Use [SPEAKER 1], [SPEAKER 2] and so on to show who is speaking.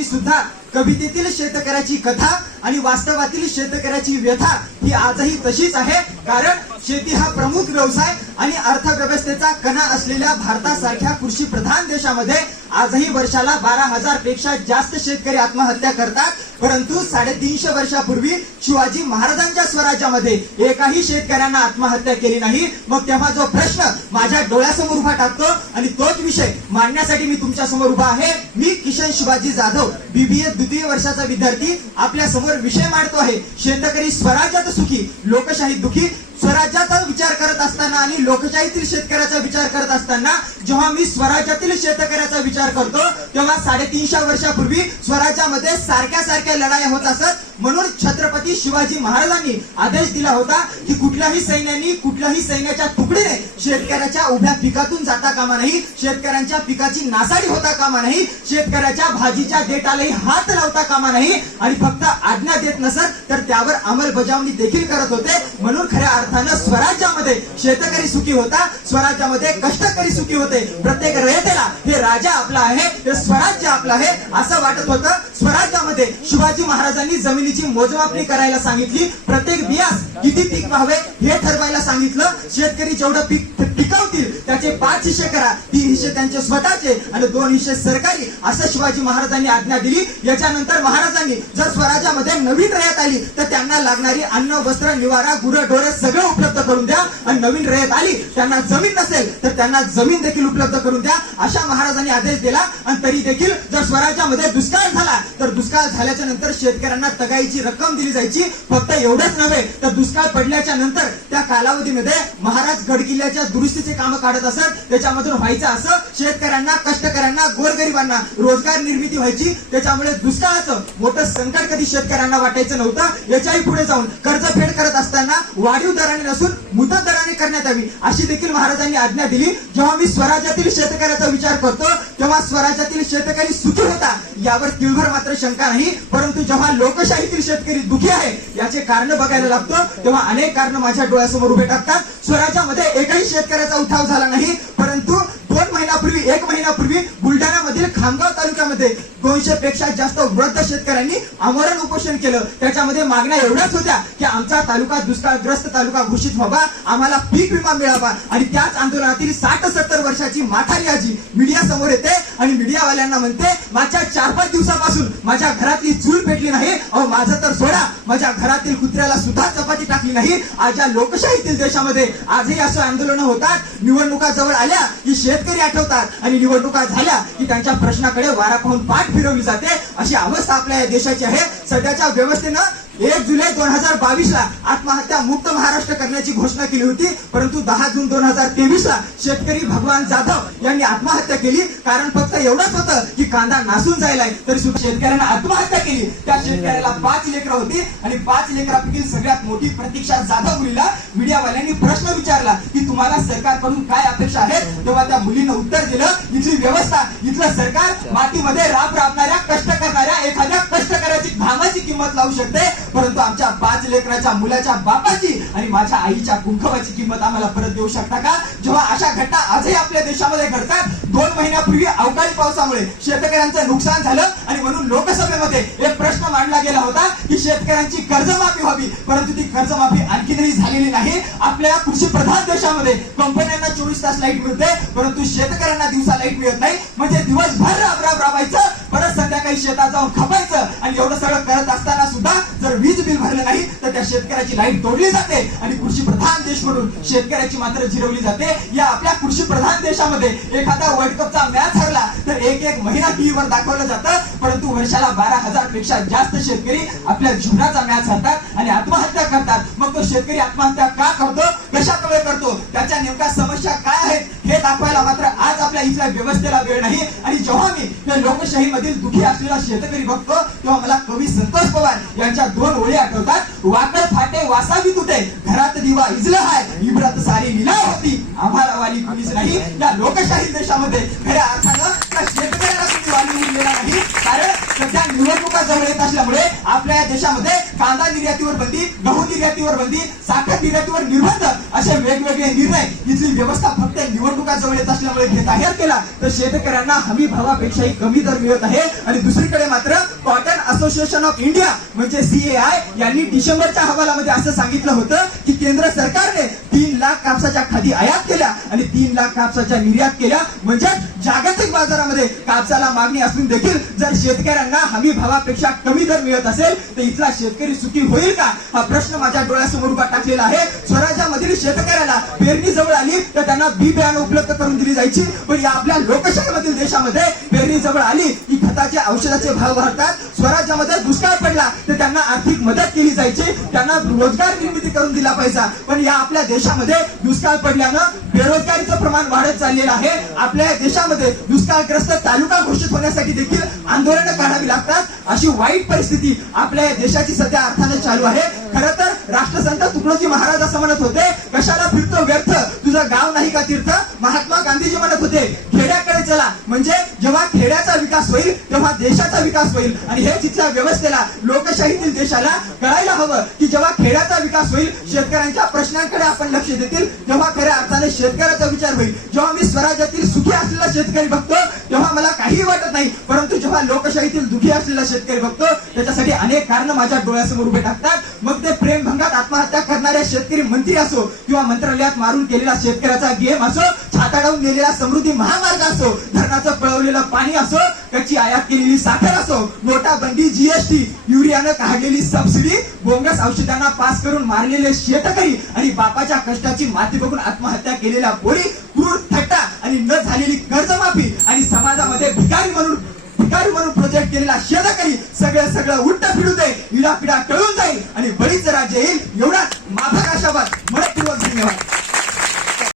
[SPEAKER 1] तरी सुद्धा कवितेतील शेतकऱ्याची कथा आणि वास्तवातील शेतकऱ्याची व्यथा ही आजही तशीच आहे. कारण शेती हा प्रमुख व्यवसाय आणि अर्थव्यवस्थेचा कणा असलेल्या भारतासारख्या कृषी प्रधान देशामध्ये आजही वर्षाला बारा हजारपेक्षा जास्त शेतकरी आत्महत्या करतात. परंतु साडेतीनशे वर्षापूर्वी शिवाजी महाराजांच्या स्वराज्यामध्ये एकाही शेतकऱ्यांना आत्महत्या केली नाही. मग तेव्हा जो प्रश्न माझ्या डोळ्यासमोर उभा टाकतो आणि तोच विषय मांडण्यासाठी मी तुमच्यासमोर उभा आहे. मी किशन शिवाजी जाधव बीबीए द्वितीय वर्षाचा विद्यार्थी आपल्यासमोर विषय मांडतो आहे. शेतकरी स्वराज्यात सुखी लोकशाही दुखी स्वराज्याचा विचार करत असताना आणि लोकशाहीतील शेतकऱ्याचा विचार करत असताना जेव्हा मी स्वराज्यातील शेतकऱ्याचा विचार करतो तेव्हा साडेतीनशे वर्षापूर्वी स्वराज्यामध्ये सारख्या सारख्या लढाया होत असत. म्हणून छत्रपती शिवाजी महाराजांनी आदेश दिला होता की कुठल्याही सैन्यानी कुठल्याही सैन्याच्या तुकडीने शेतकऱ्याच्या उभ्या पिकातून जाता कामा नाही शेतकऱ्यांच्या पिकाची नासाडी होता कामा नाही शेतकऱ्याच्या भाजीच्या देठालाही हात लावता कामा नाही आणि फक्त आज्ञा देत नसत तर त्यावर अंमलबजावणी देखील करत होते. म्हणून खऱ्या अर्थानं स्वराज्यामध्ये. शेतकरी सुखी होता स्वराज्यामध्ये कष्टकरी सुखी होते. प्रत्येक रयतेला हे राजा आपला आहे हे स्वराज्य आपलं आहे असं वाटत होतं. स्वराज्यामध्ये शिवाजी महाराजांनी जमिनीची मोजमापणी करायला सांगितली. प्रत्येक बियास किती पीक व्हावे हे ठरवायला सांगितलं. शेतकरी जेवढं पीक होतील त्याचे पाच हिस्से करा. तीन हिस्से त्यांचे स्वतःचे आणि दोन हिस्से सरकारी. असं शिवाजी महाराजांनी आज्ञा दिली. याच्यानंतर महाराजांनी जर स्वराज्यामध्ये नवीन रयत आली तर त्यांना लागणारी अन्न वस्त्र निवारा गुरढोरे सगळं उपलब्ध करून द्या. आणि नवीन रयत आली त्यांना जमीन नसेल तर त्यांना जमीन देखील उपलब्ध करून द्या. अशा महाराजांनी आदेश दिला. आणि तरी देखील जर स्वराज्यामध्ये दुष्काळ झाला तर दुष्काळ झाल्याच्यानंतर शेतकऱ्यांना तगाईची रक्कम दिली जायची. फक्त एवढंच नव्हे तर दुष्काळ पडल्याच्या नंतर त्या कालावधीमध्ये महाराज गडकिल्ल्याच्या दुरुस्तीचे कामं काढत असत त्याच्यामधून व्हायचं असं शेतकऱ्यांना कष्टकऱ्यांना गोरगरिबांना रोजगार निर्मिती व्हायची. त्याच्यामुळे दुष्काळाचं मोठं संकट कधी शेतकऱ्यांना वाटायचं नव्हतं. याच्याही पुढे जाऊन कर्ज फेड करत असताना वाढीव दराने नसून मुदत दराने करण्यात यावी अशी देखील महाराजांनी आज्ञा दिली. जेव्हा मी स्वराज्यातील शेतकऱ्याचा विचार करतो तेव्हा स्वराज्यातील शेतकरी सुखी होता यावर तिळभर मात्र शंका नाही. परंतु जेव्हा लोकशाहीतील शेतकरी दुखी आहे याचे कारण बघायला लागतं तेव्हा अनेक कारण माझ्या डोळ्यासमोर उभे टाकतात. स्वराज्यामध्ये एकही शेतकऱ्याचा उठाव झाला नाही परंतु दोन महिन्यापूर्वी एक महिन्यापूर्वी बुलढाण्यामधील खामगाव तालुक्यामध्ये दोनशे पेक्षा जास्त वृद्ध शेतकऱ्यांनी आमरण उपोषण केलं. त्याच्यामध्ये मागण्या एवढ्याच होत्या की आमचा तालुका दुष्काळग्रस्त तालुका घोषित व्हावा आम्हाला पीक विमा मिळावा आणि त्याच आंदोलनातील साठ सत्तर वर्षाची माथारी आजी मीडिया समोर येते आणि मीडियावाल्यांना म्हणते माझ्या चार पाच दिवसापासून माझ्या घरातली चूल पेटली नाही. अहो माझं तर सोडा. माझ्या घरातील कुत्र्याला सुद्धा चपाती टाकली नाही. आज या लोकशाहीतील देशामध्ये आजही असं आंदोलन होतात. निवडणुका जवळ आल्या की शेत शेतकरी आठवतात. आणि निवडणुका झाल्या की त्यांच्या प्रश्नाकडे वारा पाहून पाठ फिरवली जाते. अशी अवस्था आपल्या या देशाची आहे. सध्याच्या व्यवस्थेनं एक जुलै दोन हजार बावीस ला आत्महत्या मुक्त महाराष्ट्र करण्याची घोषणा केली होती. परंतु दहा जून दोन हजार तेवीस ला शेतकरी भगवान जाधव यांनी आत्महत्या केली. कारण फक्त एवढंच होतं की कांदा नासून जायला तरी सुद्धा शेतकऱ्यांना आत्महत्या केली. त्या शेतकऱ्याला पाच लेकरं होती. आणि पाच लेकरापैकी सगळ्यात मोठी प्रतीक्षा जाधव मुलीला मीडियावाल्यांनी प्रश्न विचारला की तुम्हाला सरकारकडून काय अपेक्षा आहेत? तेव्हा त्या मुलीनं उत्तर दिलं इथली व्यवस्था इथलं सरकार मातीमध्ये राब राबणाऱ्या कष्ट करणाऱ्या एखाद्या कष्टकऱ्याची घामाची किंमत लावू शकते परंतु आमच्या पाच लेकराच्या मुलाच्या बापाची आणि माझ्या आईच्या कुंकवाची किंमत आम्हाला परत देऊ शकता का? जेव्हा अशा घटना आजही आपल्या देशामध्ये घडतात दोन महिन्यापूर्वी अवकाळी पावसामुळे शेतकऱ्यांचं नुकसान झालं आणि म्हणून लोकसभेमध्ये एक प्रश्न मांडला गेला होता की शेतकऱ्यांची कर्जमाफी व्हावी परंतु ती कर्जमाफी आणखीनही झालेली नाही. आपल्या कृषी प्रधान देशामध्ये कंपन्यांना चोवीस तास लाइट मिळते परंतु शेतकऱ्यांना दिवसा लाइट मिळत नाही. म्हणजे दिवसभर राब राबायचं परत संध्याकाळी शेतात जाऊन खपायचं आणि एवढं सगळं करत असताना सुद्धा जर वीज बिल भरलं नाही तर त्या शेतकऱ्याची लाइट तोडली जाते आणि कृषी प्रधान देश म्हणून शेतकऱ्याची मात्र जिरवली जाते. या आपल्या कृषी प्रधान देशामध्ये एखादा वर्ल्ड कपचा मॅच हरला तर एक एक महिना टीव्हीवर दाखवलं जातं. परंतु वर्षाला बारा हजारपेक्षा जास्त शेतकरी आपल्या जीवनाचा मॅच हरतात आणि आत्महत्या करतात. मग तो शेतकरी आत्महत्या का करतो? कशामुळे करतो? त्याच्या नेमक्या समस्या काय आहेत? हे दाखवायला मात्र आज आपल्या इथल्या व्यवस्थेला वेळ नाही. आणि जेव्हा मी या लोकशाहीमधील दुखी असलेला शेतकरी बघतो तेव्हा मला कवी संतोष पवार यांच्या दोन ओळी आठवतात. वाकड फाटे वासावी तुटे घरात दिवा इजला हाय. इब्रत सारी लिलाव होती. आम्हाला वाली कुणीच नाही. या लोकशाही देशामध्ये खऱ्या अर्थानं त्या शेतकऱ्याला कुणी वाली उरलेला नाही कारण सध्या निवडणुका जवळ येत असल्यामुळे आपल्या या देशामध्ये कांदा निर्यातीवर बंदी गहू निर्यातीवर बंदी साखर निर्यातीवर निर्बंध असे वेगवेगळे निर्णय इथली व्यवस्था फक्त निवडणुका जवळ येत असल्यामुळे घेत केला. तर शेतकऱ्यांना हमी भावापेक्षाही कमी दर मिळत आहे. आणि दुसरीकडे मात्र असोसिएशन ऑफ इंडिया म्हणजे सीएआय यांनी डिसेंबरच्या अहवालामध्ये असं सांगितलं होतं की केंद्र सरकारने तीन लाख कापसाच्या खादी आयात केल्या आणि तीन लाख कापसाच्या निर्यात केल्या. म्हणजे जागतिक बाजारामध्ये कापसाला मागणी असून देखील जर शेतकऱ्यांना हमी भावापेक्षा कमी दर मिळत असेल तर इथला शेतकरी सुखी होईल का? हा प्रश्न माझ्या डोळ्यासमोर उभा टाकलेला आहे. स्वराज्यामधील शेतकऱ्याला पेरणी जवळ आली तर त्यांना बी बियाणं उपलब्ध करून दिली जायची. पण या आपल्या लोकशाहीमधील देशामध्ये पेरणी जवळ आली की खताचे औषधाचे भाव वाढतात. स्वराज्य राज्यामध्ये दुष्काळ पडला तर त्यांना आर्थिक मदत केली जायची. त्यांना रोजगार निर्मिती करून दिला पाहिजे. पण या आपल्या देशामध्ये दुष्काळ पडल्यानं बेरोजगारीचं प्रमाण वाढत चाललेलं आहे. आपल्या देशामध्ये दुष्काळग्रस्त तालुका घोषित होण्यासाठी देखील आंदोलनं काढावी लागतात. अशी वाईट परिस्थिती आपल्या देशाची सध्या अर्थाने चालू आहे. खरं तर राष्ट्रसंत तुकडोजी महाराज असं म्हणत होते कशाला फिरतो व्यर्थ? तुझं गाव नाही का तीर्थ? महात्मा गांधीजी म्हणत होते जेव्हा खेड्याचा विकास होईल तेव्हा देशाचा विकास होईल. आणि हे तिथल्या व्यवस्थेला लोकशाहीतील देशाला कळायला हवं की जेव्हा खेड्याचा विकास होईल शेतकऱ्यांच्या प्रश्नांकडे आपण लक्ष देतील तेव्हा खऱ्या अर्थाने शेतकऱ्याचा विचार होईल. जेव्हा मी स्वराज्यातील सुखी असलेला शेतकरी बघतो तेव्हा मला काही वाटत नाही. परंतु जेव्हा लोकशाहीतील दुखी असलेला शेतकरी बघतो त्याच्यासाठी अनेक कारण माझ्या डोळ्यासमोर उभे टाकतात. मग ते प्रेमभंगात आत्महत्या करणाऱ्या शेतकरी मंत्री असो किंवा मंत्रालयात मारून केलेला शेतकऱ्याचा गेम असो छाताडावून नेलेला समृद्धी महामार्ग असो धरणाचं पळवले पळवलेलं पाणी असो त्याची आयात केलेली साखर असो नोटाबंदी जीएसटी युरियानं काढलेली सबसिडी बोंगस औषधांना पास करून मारलेले शेतकरी आणि बापाच्या कष्टाची माती बघून आत्महत्या केलेल्या बोरी क्रूर थट्टा आणि न झालेली कर्जमाफी आणि समाजामध्ये भिकारी म्हणून भिकारी म्हणून प्रोजेक्ट केलेला शेतकरी सगळं सगळं उट्ट फिरू दे विडा पिडा टळून जाईल आणि बळीच राज्य येईल. एवढा